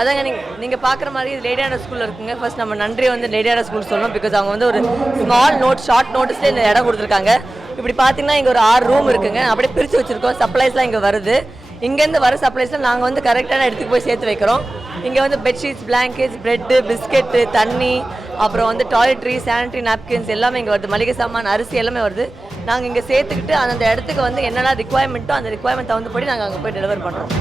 அதாங்க நீங்கள் பார்க்குற மாதிரி இது லேடியான ஸ்கூலில் இருக்குங்க. ஃபர்ஸ்ட் நம்ம நன்றி வந்து லேடியான ஸ்கூல் சொல்லணும். பிகாஸ் அவங்க வந்து ஒரு ஷார்ட் நோட்டீஸில் இந்த இடம் கொடுத்துருக்காங்க. இப்படி பார்த்தீங்கன்னா இங்கே ஒரு 6 ரூம் இருக்குங்க. அப்படியே பிரித்து வச்சுருக்கோம். சப்ளைஸ்லாம் இங்கே வருது. இங்கேருந்து வர சப்ளைஸ்லாம் நாங்கள் வந்து கரெக்டான இடத்துக்கு போய் சேர்த்து வைக்கிறோம். இங்கே வந்து பெட்ஷீட்ஸ், பிளாங்கெட்ஸ், ப்ரெட்டு, பிஸ்கெட்டு, தண்ணி, அப்புறம் வந்து டாய்லெட்ரி, சானிட்டரி நாப்கின்ஸ் எல்லாமே இங்கே வருது. மளிகை சாமான், அரிசி எல்லாமே வருது. நாங்கள் இங்கே சேர்த்துக்கிட்டு அந்த இடத்துக்கு வந்து என்னென்ன ரிக்குவயர்மெண்ட்டோ அந்த ரிக்குவயர்மெண்ட் தகுந்தபடி நாங்கள் அங்கே போய் டெலிவர் பண்ணுறோம்.